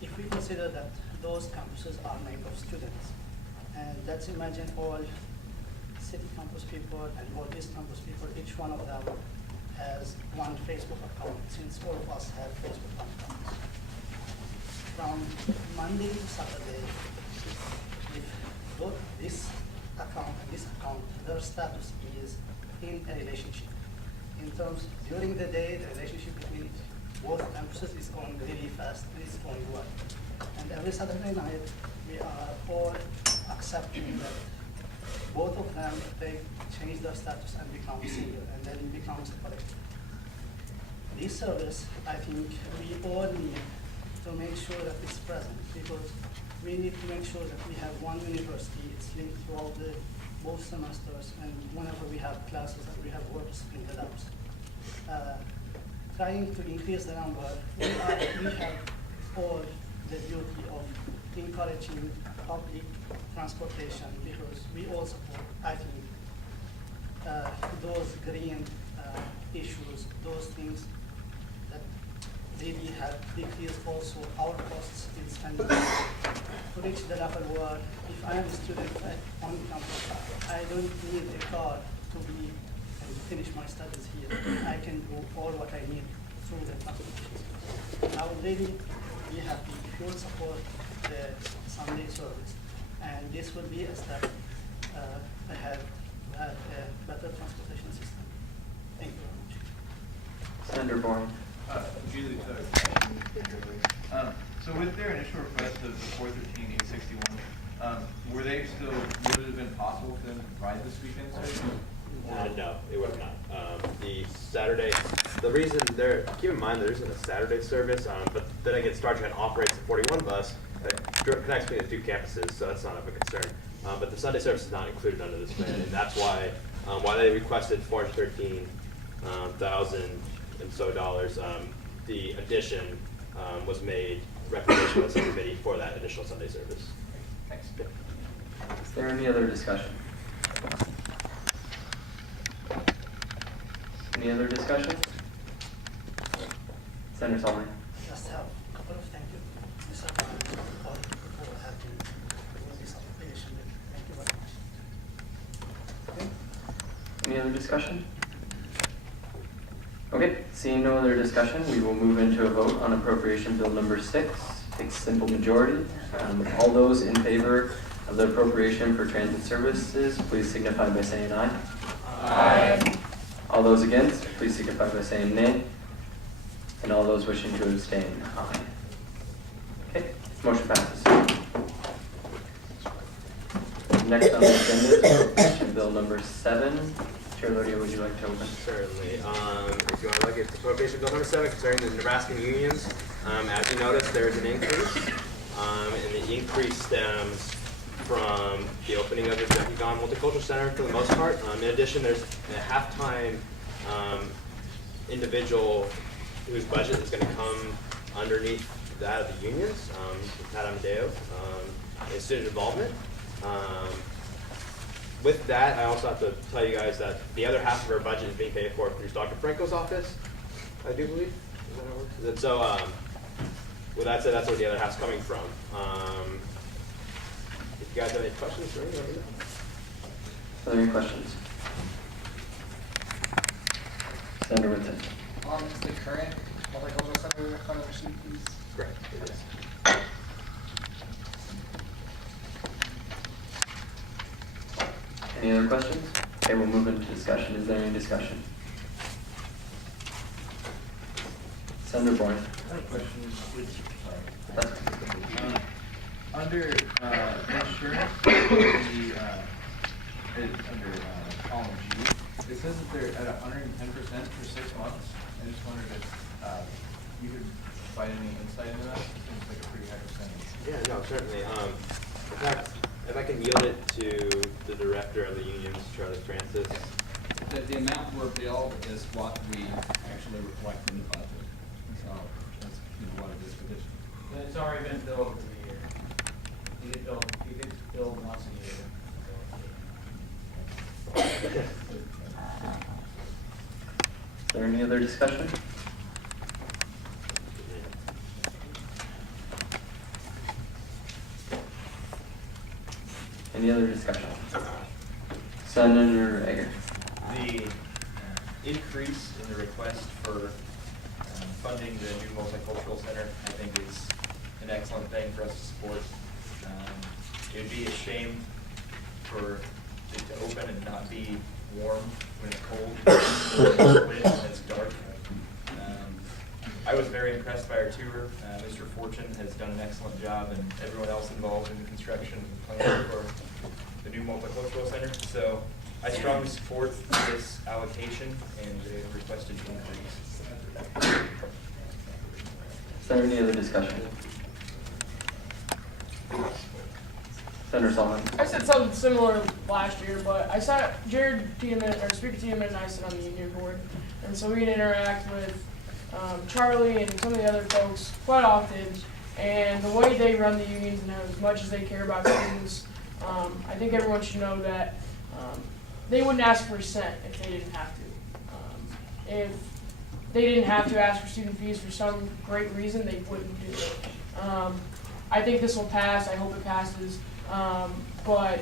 if we consider that those campuses are made of students, and let's imagine all city campus people and all East campus people, each one of them has one Facebook account, since all of us have Facebook accounts. From Monday to Saturday, if both this account and this account, their status is in a relationship. In terms, during the day, the relationship between both campuses is going really fast, and it's going well. And every Saturday night, we are all accepting that both of them, they change their status and become single, and then become separate. This service, I think we all need to make sure that it's present, because we need to make sure that we have one university, it's linked throughout both semesters, and whenever we have classes and we have works in the labs. Trying to increase the number, we have all the duty of encouraging public transportation, because we all support, I think, those green issues, those things that really have decreased also our costs in spending to reach the level where if I am a student on campus, I don't need a car to be and finish my studies here. I can do all what I need through the transportation. I would really be happy if you will support the Sunday service, and this will be a step ahead to have a better transportation system. Thank you very much. Senator Bourne. Julie, so with their initial request of the 413,861, were they still, would it have been possible for them to provide this weekend service? No, it would not. The Saturday, the reason there, keep in mind there isn't a Saturday service, but then again, Star Trek operates the 41 bus that connects between the two campuses, so that's not of a concern. But the Sunday service is not included under this plan, and that's why they requested $413,000 and so dollars. The addition was made recommendation by the subcommittee for that additional Sunday service. Thanks. Yeah. Is there any other discussion? Any other discussion? Senator Solomon. Just have a couple of thank you, Mr. Brown, for all the people who have been doing this application. Thank you very much. Okay. Any other discussion? Okay, seeing no other discussion, we will move into a vote on appropriation bill number 6. Takes simple majority. All those in favor of the appropriation for transit services, please signify by saying aye. Aye. All those against, please signify by saying nay. And all those wishing to abstain, aye. Okay, motion passes. Next on the agenda is appropriation bill number 7. Chair Lodia, would you like to open? Certainly. If you want to look at appropriation bill number 7 concerning the Nebraska unions, as you notice, there is an increase, and the increase stems from the opening of the Jackie Gahn Multicultural Center for the most part. In addition, there's a half-time individual whose budget is going to come underneath that of the unions, Pat Amadeo, in student involvement. With that, I also have to tell you guys that the other half of our budget is being paid for through Dr. Franco's office, I do believe. Is that how it works? And so, with that said, that's where the other half's coming from. If you guys have any questions for me, let me know. Are there any questions? Senator Winton. Is the current multicultural center in front of the sheet, please? Correct, it is. Any other questions? Okay, we'll move into discussion. Is there any discussion? Senator Bourne. I have a question. That's Under insurance, under column G, it says that they're at 110% for 6 months. I just wondered if you could provide any insight into that. It seems like a pretty high percentage. Yeah, no, certainly. In fact, if I can yield it to the director of the unions, Charlie Francis. The amount we're billed is what we actually reflect in the budget. So that's what it is for this. It's already been billed for the year. You get billed once a year. Is there any other discussion? Any other discussion? Senator Egger. The increase in the request for funding the new multicultural center, I think is an excellent thing for us to support. It would be a shame for it to open and not be warm when it's cold, when it's dark. I was very impressed by our tour. Mr. Fortune has done an excellent job, and everyone else involved in the construction and planning for the new multicultural center. So I strongly support this allocation and the requested increase. Is there any other discussion? Senator Solomon. I said something similar last year, but I saw Jared Tiedemann, or Speaker Tiedemann, and I sit on the union board, and so we can interact with Charlie and some of the other folks quite often. And the way they run the unions and as much as they care about students, I think everyone should know that they wouldn't ask for a cent if they didn't have to. If they didn't have to ask for student fees for some great reason, they wouldn't do it. I think this will pass. I hope it passes. But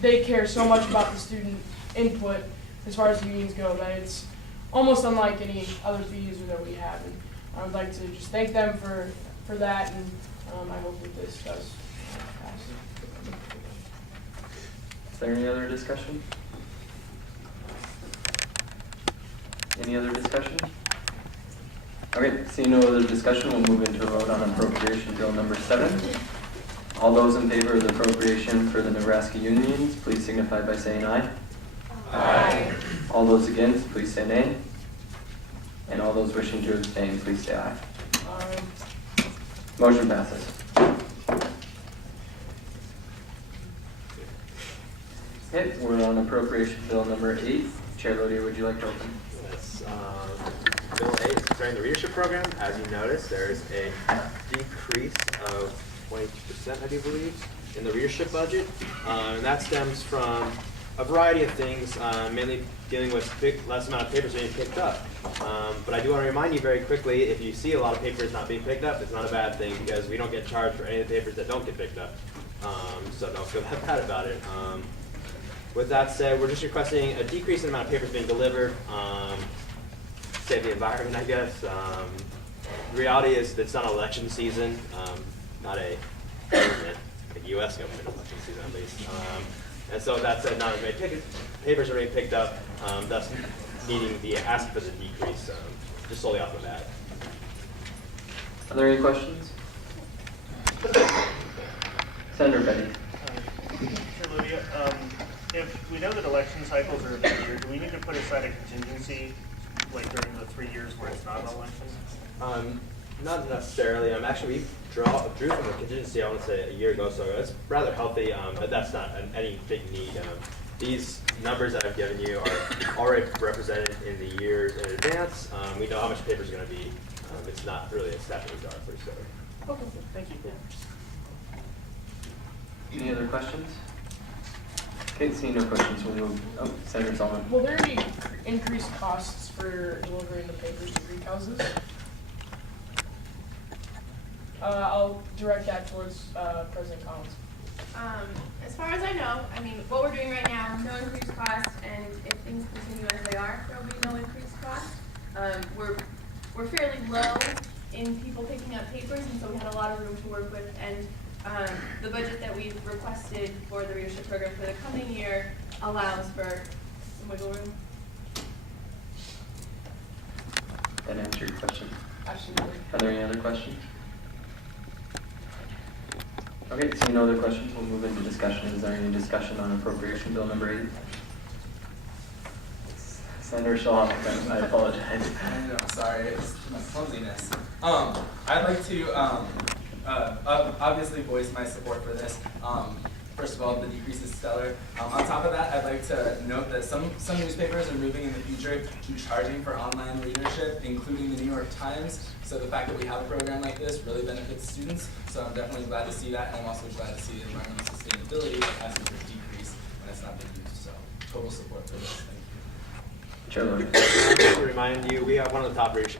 they care so much about the student input as far as the unions go that it's almost unlike any other fees that we have. And I would like to just thank them for that, and I hope that this does pass. Is there any other discussion? Any other discussion? Okay, seeing no other discussion, we'll move into a vote on appropriation bill number 7. All those in favor of the appropriation for the Nebraska unions, please signify by saying aye. Aye. All those against, please say nay. And all those wishing to abstain, please say aye. Motion passes. Okay, we're on appropriation bill number 8. Chair Lodier, would you like to open? Yes, Bill 8 is concerning the readership program. As you notice, there is a decrease of 22%, I do believe, in the readership budget. And that stems from a variety of things, mainly dealing with less amount of papers being picked up. But I do want to remind you very quickly, if you see a lot of papers not being picked up, it's not a bad thing because we don't get charged for any of the papers that don't get picked up. So don't feel that bad about it. With that said, we're just requesting a decrease in the amount of papers being delivered. Save the environment, I guess. The reality is that it's not election season, not a government, a U.S. government election season at least. And so that said, not as many papers are being picked up, thus needing the ask for the decrease, just solely off of that. Are there any questions? Senator Petty. Sure, Lydia. If we know that election cycles are every year, do we need to put aside a contingency, like during the 3 years where it's not an election? Not necessarily. Actually, we drew from a contingency, I want to say, a year ago, so it's rather healthy, but that's not any big need. These numbers that I've given you are already represented in the years in advance. We know how much paper is going to be. It's not really a step in the dark per se. Okay, thank you. Any other questions? Okay, seeing no questions, we'll move. Oh, Senator Solomon. Will there be increased costs for delivering the papers to Greek houses? I'll direct that towards President Collins. As far as I know, I mean, what we're doing right now, no increased cost, and if things continue as they are, there will be no increased cost. We're fairly low in people picking up papers, and so we had a lot of room to work with, and the budget that we've requested for the readership program for the coming year allows for some wiggle room. That answered your question. Absolutely. Are there any other questions? Okay, seeing no other questions, we'll move into discussion. Is there any discussion on appropriation bill number 8? Senator Shaw, I apologize. No, sorry, it's my clumsiness. I'd like to obviously voice my support for this. First of all, the decrease is stellar. On top of that, I'd like to note that some newspapers are moving in the future to charging for online readership, including the New York Times. So the fact that we have a program like this really benefits students. So I'm definitely glad to see that, and I'm also glad to see the environmental sustainability of asking for a decrease when it's not being used. So total support for this. Thank you. Chair Lord. Just to remind you, we have one of the top